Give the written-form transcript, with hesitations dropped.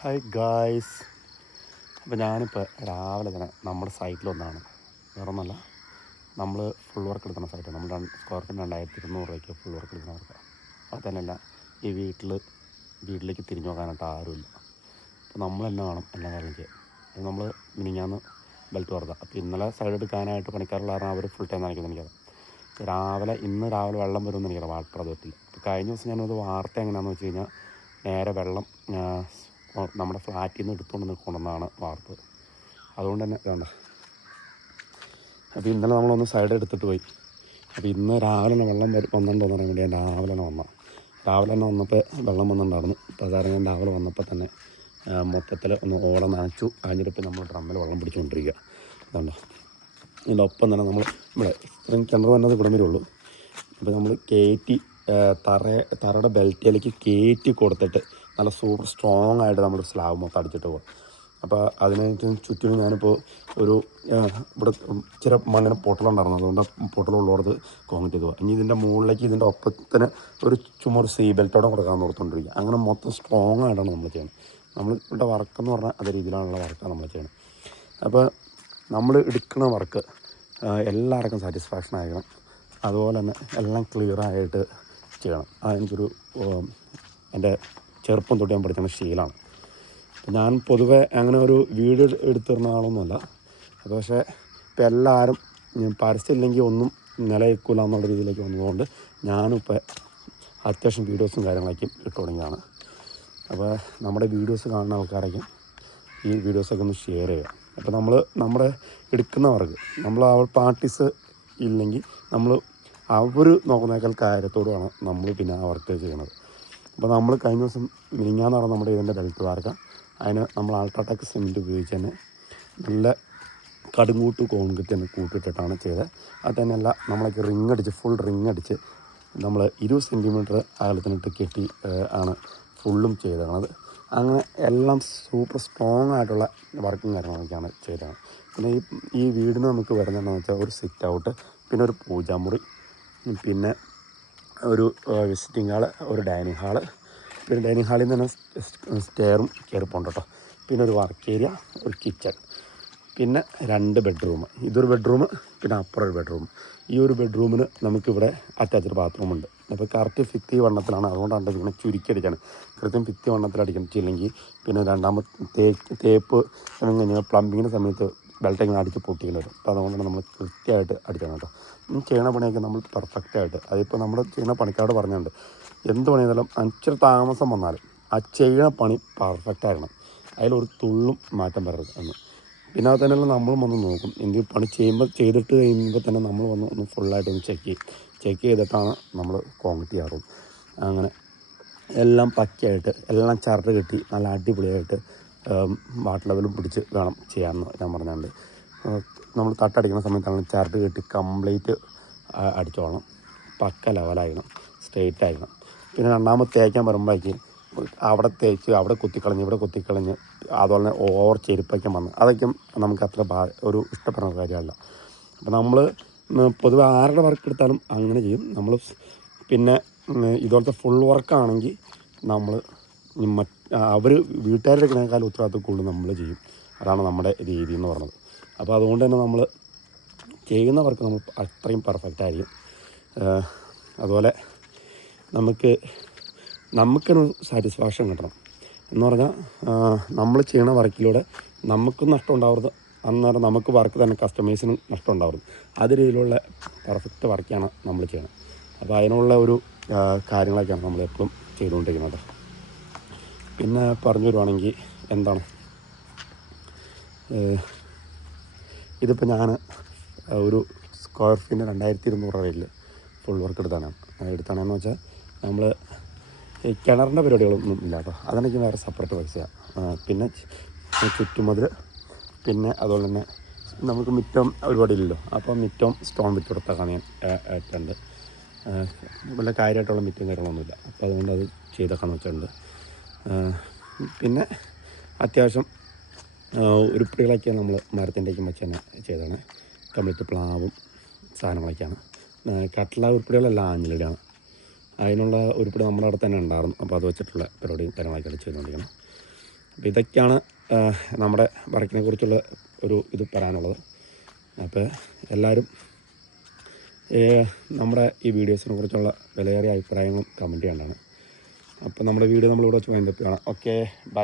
Hi guys. അപ്പോൾ ഞാനിപ്പോൾ രാവിലെ തന്നെ നമ്മുടെ സൈറ്റിലൊന്നാണ്, വേറെ ഒന്നല്ല, നമ്മൾ ഫുൾ വർക്ക് എടുക്കുന്ന സൈറ്റ്. നമ്മൾ സ്ക്വയർ ഫീറ്റ് 2200 രൂപയ്ക്ക് ഫുൾ വർക്ക് എടുക്കുന്നവർക്ക്. അത് തന്നെയല്ല, ഈ വീട്ടിലേക്ക് തിരിഞ്ഞു നോക്കാനായിട്ട് ആരുമില്ല. അപ്പോൾ നമ്മൾ തന്നെ വേണം എല്ലാ കാര്യം ചെയ്യാൻ. അത് നമ്മൾ മിനിങ്ങാന്ന് ബെൽറ്റ് വർക്കുക. അപ്പോൾ ഇന്നലെ സൈഡ് എടുക്കാനായിട്ട് പണിക്കാരുള്ള കാരണം അവർ ഫുൾ ടൈം നനയ്ക്കുന്നത് എനിക്കത്. ഇന്ന് രാവിലെ വെള്ളം വരുമെന്ന് എനിക്കറിയാം, വാട്ടർ അതോറിറ്റിയിൽ. അപ്പോൾ കഴിഞ്ഞ ദിവസം ഞാനത് വാർത്ത എങ്ങനെയാണെന്ന് വെച്ച് കഴിഞ്ഞാൽ, നേരെ വെള്ളം നമ്മുടെ ഫ്ലാറ്റിൽ നിന്ന് എടുത്തുകൊണ്ട് കൊണ്ടുവന്നാണ് വാർത്തത്. അതുകൊണ്ട് തന്നെ ഇതുണ്ട്. അപ്പോൾ ഇന്നലെ നമ്മളൊന്ന് സൈഡ് എടുത്തിട്ട് പോയി. അപ്പോൾ ഇന്ന് രാവിലെ തന്നെ വെള്ളം വന്നിട്ടുണ്ടോയെന്ന് പറയാൻ വേണ്ടി ഞാൻ രാവിലെ തന്നെ വന്നപ്പോൾ വെള്ളം വന്നിട്ടുണ്ടായിരുന്നു. അപ്പോൾ അതായത് ഞാൻ രാവിലെ വന്നപ്പോൾ തന്നെ മൊത്തത്തിൽ ഒന്ന് ഓടം നനച്ചു. അതിനിപ്പോൾ നമ്മൾ ഡ്രമ്മിൽ വെള്ളം പിടിച്ചുകൊണ്ടിരിക്കുക. ഇതുണ്ടോ, ഇതിൻ്റെ ഒപ്പം തന്നെ നമ്മൾ ഇവിടെ ഇത്രയും കിണർ വന്നത് ഇവിടെ വരുള്ളൂ. അപ്പോൾ നമ്മൾ തറയുടെ ബെൽറ്റിലേക്ക് കയറ്റി കൊടുത്തിട്ട് നല്ല സൂപ്പർ സ്ട്രോങ് ആയിട്ട് നമ്മൾ സ്ലാബ് മൊത്തം അടിച്ചിട്ട് പോകും. അപ്പോൾ അതിന് ചുറ്റിനും ഞാനിപ്പോൾ ഇവിടെ ഇച്ചിരി മണ്ണിന് പൊട്ടലുണ്ടായിരുന്നു, അതുകൊണ്ട് പൊട്ടലുള്ളടത്ത് കോൺക്രീറ്റ് ചെയ്തു. ഇനി ഇതിൻ്റെ മുകളിലേക്ക് ഇതിൻ്റെ ഒപ്പത്തിന് ചുമ്മാ ഒരു സീ ബെൽറ്റോടെ കൊടുക്കാൻ ഓർത്തുകൊണ്ടിരിക്കുക. അങ്ങനെ മൊത്തം സ്ട്രോങ് ആയിട്ടാണ് നമ്മൾ ചെയ്യുന്നത്. നമ്മൾ ഇവിടെ വർക്കെന്ന് പറഞ്ഞാൽ അതേ രീതിയിലുള്ള വർക്കാണ് നമ്മൾ ചെയ്യുന്നത്. അപ്പോൾ നമ്മൾ എടുക്കുന്ന വർക്ക് എല്ലാവർക്കും സാറ്റിസ്ഫാക്ഷൻ ആയിരിക്കണം. അതുപോലെ തന്നെ എല്ലാം ക്ലിയറായിട്ട് ചെയ്യണം. അതെനിക്കൊരു എൻ്റെ ചെറുപ്പം തൊട്ട് ഞാൻ പഠിക്കുന്ന ശീലമാണ്. ഞാൻ പൊതുവെ അങ്ങനെ ഒരു വീഡിയോ എടുത്തിരുന്ന ആളൊന്നുമല്ല. അത് പക്ഷേ ഇപ്പം എല്ലാവരും പരസ്യമില്ലെങ്കിൽ ഒന്നും നിലനിൽക്കില്ല എന്നുള്ള രീതിയിലേക്ക് വന്നതുകൊണ്ട് ഞാനിപ്പോൾ അത്യാവശ്യം വീഡിയോസും കാര്യങ്ങളൊക്കെ ഇട്ട് തുടങ്ങിയതാണ്. അപ്പോൾ നമ്മുടെ വീഡിയോസ് കാണുന്ന ആൾക്കാരൊക്കെ ഈ വീഡിയോസൊക്കെ ഒന്ന് ഷെയർ ചെയ്യുക. അപ്പോൾ നമ്മുടെ എടുക്കുന്നവർക്ക് നമ്മൾ പാർട്ടീസ് ഇല്ലെങ്കിൽ അവർ നോക്കുന്നേക്കാൾ കാര്യത്തോടുമാണ് നമ്മൾ പിന്നെ ആ വർക്ക് ചെയ്യണത്. അപ്പോൾ നമ്മൾ കഴിഞ്ഞ ദിവസം മിനിങ്ങാന്ന് പറഞ്ഞാൽ നമ്മുടെ ഇതിൻ്റെ ബെൽറ്റ് വാർക്കാം. അതിന് നമ്മൾ അൾട്രാടെക് സിമെൻറ്റ് ഉപയോഗിച്ച് തന്നെ നല്ല കടുങ്കൂട്ട് കോൺക്രീറ്റ് തന്നെ കൂട്ടിയിട്ടിട്ടാണ് ചെയ്തത്. അത് തന്നെയല്ല, നമ്മളൊക്കെ ഫുൾ റിങ് അടിച്ച് നമ്മൾ 20 സെൻറ്റിമീറ്റർ അകലത്തിനിട്ട് കെട്ടി ആണ് ഫുള്ളും ചെയ്തത്. അങ്ങനെ എല്ലാം സൂപ്പർ സ്ട്രോങ് ആയിട്ടുള്ള വർക്കും കാര്യങ്ങളൊക്കെയാണ് ചെയ്തത്. പിന്നെ ഈ വീടിന് നമുക്ക് വരുന്നതെന്ന് വെച്ചാൽ ഒരു സിറ്റ് ഔട്ട്, പിന്നെ ഒരു പൂജാമുറി, പിന്നെ ഒരു വിസിറ്റിംഗ് ഹാള്, ഒരു ഡൈനിങ് ഹാള്, പിന്നെ ഡൈനിങ് ഹാളിൽ നിന്ന് തന്നെ സ്റ്റെയറും കയറിപ്പോണ്ട് കേട്ടോ. പിന്നെ ഒരു വർക്ക് ഏരിയ, ഒരു കിച്ചൺ, പിന്നെ 2 ബെഡ്റൂം. ഇതൊരു ബെഡ്റൂം, പിന്നെ അപ്പുറം ഒരു ബെഡ്റൂം. ഈ ഒരു ബെഡ്റൂമിന് നമുക്കിവിടെ അറ്റാച്ച്ഡ് ബാത്റൂമുണ്ട്. അപ്പോൾ കറക്റ്റ് ഭിത്തി വണ്ണത്തിലാണ്, അതുകൊണ്ടാണ് ഇങ്ങനെ ചുരുക്കിയടിക്കാണ്. കൃത്യം ഭിത്തി വണ്ണത്തിൽ അടിച്ചില്ലെങ്കിൽ പിന്നെ രണ്ടാമത്തെ തേപ്പ് കഴിഞ്ഞാൽ പ്ലംബിങ്ങിൻ്റെ സമയത്ത് ബെൽറ്റ് ഇങ്ങനെ അടിച്ച് പൊട്ടിക്കേണ്ടി വരും. അപ്പോൾ അതുകൊണ്ടാണ് നമ്മൾ കൃത്യമായിട്ട് അടിക്കണം കേട്ടോ. ചെയ്യണ പണിയൊക്കെ നമ്മൾ പെർഫെക്റ്റായിട്ട്, അതിപ്പോൾ നമ്മൾ ചെയ്യുന്ന പണിക്കാരോട് പറഞ്ഞുകൊണ്ട് എന്ത് പണി ചെയ്താലും അഞ്ചര താമസം വന്നാലും ആ ചെയ്യണ പണി പെർഫെക്റ്റായിരുന്നു, അതിലൊരു തുള്ളും മാറ്റം വരരുത് എന്ന്. പിന്നെ അത് തന്നെയല്ല, നമ്മളും വന്ന് നോക്കും. എന്തെങ്കിലും പണി ചെയ്തിട്ട് കഴിയുമ്പോൾ തന്നെ നമ്മൾ ഒന്ന് ഫുള്ളായിട്ടൊന്ന് ചെക്ക് ചെയ്തിട്ടാണ് നമ്മൾ കോൺക്രീറ്റ് ചെയ്യാറുള്ളൂ. അങ്ങനെ എല്ലാം പക്കയായിട്ട് എല്ലാം ചരട് കെട്ടി നല്ല അടിപൊളിയായിട്ട് വാട്ടർ ലെവലും പിടിച്ച് വേണം ചെയ്യാമെന്ന് ഞാൻ പറഞ്ഞുകൊണ്ട്, നമ്മൾ തട്ടടിക്കുന്ന സമയത്താണ് ചരട് കെട്ടി കംപ്ലീറ്റ് അടിച്ചോളണം. പക്ക ലെവലായിരിക്കണം, സ്ട്രെയിറ്റ് ആയിരിക്കണം. പിന്നെ രണ്ടാമത് തേക്കാൻ വരുമ്പോഴേക്ക് അവിടെ തേച്ച് ഇവിടെ കുത്തിക്കളഞ്ഞ് അതുപോലെ തന്നെ ഓവർ ചെരുപ്പൊക്കെ വന്ന് അതൊക്കെ നമുക്ക് അത്ര ഒരു ഇഷ്ടപ്പെടുന്ന കാര്യമല്ല. അപ്പോൾ നമ്മൾ പൊതുവെ ആരുടെ വർക്ക് എടുത്താലും അങ്ങനെ ചെയ്യും നമ്മൾ. പിന്നെ ഇതുപോലത്തെ ഫുൾ വർക്കാണെങ്കിൽ നമ്മൾ അവർ വീട്ടുകാരെടുക്കുന്നതിനേക്കാൾ ഉത്തരവാദിത്വം കൂടുതൽ നമ്മൾ ചെയ്യും. അതാണ് നമ്മുടെ രീതി എന്ന് പറയുന്നത്. അപ്പോൾ അതുകൊണ്ട് തന്നെ നമ്മൾ ചെയ്യുന്നവർക്ക് നമ്മൾ അത്രയും പെർഫെക്റ്റായിരിക്കും. അതുപോലെ നമുക്കൊരു സാറ്റിസ്ഫാക്ഷൻ കിട്ടണം എന്ന് പറഞ്ഞാൽ, നമ്മൾ ചെയ്യുന്ന വർക്കിലൂടെ നമുക്കും നഷ്ടം ഉണ്ടാവരുത്, അന്നേരം നമുക്ക് വർക്ക് തന്നെ കസ്റ്റമേഴ്സിനും നഷ്ടം ഉണ്ടാവരുത്. അത് രീതിയിലുള്ള പെർഫെക്റ്റ് വർക്കാണ് നമ്മൾ ചെയ്യണം. അപ്പോൾ അതിനുള്ള ഒരു കാര്യങ്ങളൊക്കെയാണ് നമ്മളെപ്പോഴും ചെയ്തുകൊണ്ടിരിക്കുന്നത്. പിന്നെ പറഞ്ഞു വരുവാണെങ്കിൽ എന്താണ്, ഇതിപ്പോൾ ഞാൻ ഒരു സ്ക്വയർ ഫീറ്റിന് 2200 രൂപയിൽ ഫുൾ വർക്ക് എടുത്താണെന്ന് വെച്ചാൽ നമ്മൾ കിണറിൻ്റെ പരിപാടികളൊന്നും ഇല്ല കേട്ടോ. അതിനൊക്കെ വേറെ സെപ്പറേറ്റ് പൈസയാണ്. പിന്നെ ചുറ്റുമതിൽ, പിന്നെ അതുപോലെ തന്നെ നമുക്ക് മുറ്റം ഒരുപാടില്ലല്ലോ, അപ്പോൾ മുറ്റം സ്റ്റോൺ വെച്ച് കൊടുത്താൽ ഞാൻ ഇട്ടുണ്ട്. വല്ല കാര്യമായിട്ടുള്ള മുറ്റം കാര്യങ്ങളൊന്നുമില്ല, അപ്പോൾ അതുകൊണ്ട് അത് ചെയ്തൊക്കെയെന്ന് വെച്ചിട്ടുണ്ട്. പിന്നെ അത്യാവശ്യം ഉരുപ്പടികളൊക്കെയാണ് നമ്മൾ മരത്തിൻ്റെയൊക്കെ വെച്ച് തന്നെ ചെയ്തതാണ്. കംപ്ലീറ്റ് പ്ലാവും സാധനങ്ങളൊക്കെയാണ്. കട്ട്ല ഉരുപ്പടികളെല്ലാം ആഞ്ഞിലിടെയാണ്. അതിനുള്ള ഉരുപ്പടി നമ്മുടെ അവിടെ തന്നെ ഉണ്ടായിരുന്നു. അപ്പോൾ അത് വെച്ചിട്ടുള്ള പരിപാടിയും കാര്യങ്ങളൊക്കെ ചെയ്തുകൊണ്ടിരിക്കണം. അപ്പോൾ ഇതൊക്കെയാണ് നമ്മുടെ വർക്കിനെ കുറിച്ചുള്ള ഒരു ഇത് പറയാനുള്ളത്. അപ്പോൾ എല്ലാവരും നമ്മുടെ ഈ വീഡിയോസിനെ കുറിച്ചുള്ള വിലയേറിയ അഭിപ്രായങ്ങളും കമൻറ്റ് ചെയ്യേണ്ടതാണ്. അപ്പോൾ നമ്മുടെ വീഡിയോ നമ്മളിവിടെ വെച്ച് വൈൻഡപ്പ് ചെയ്യണം. Okay, by.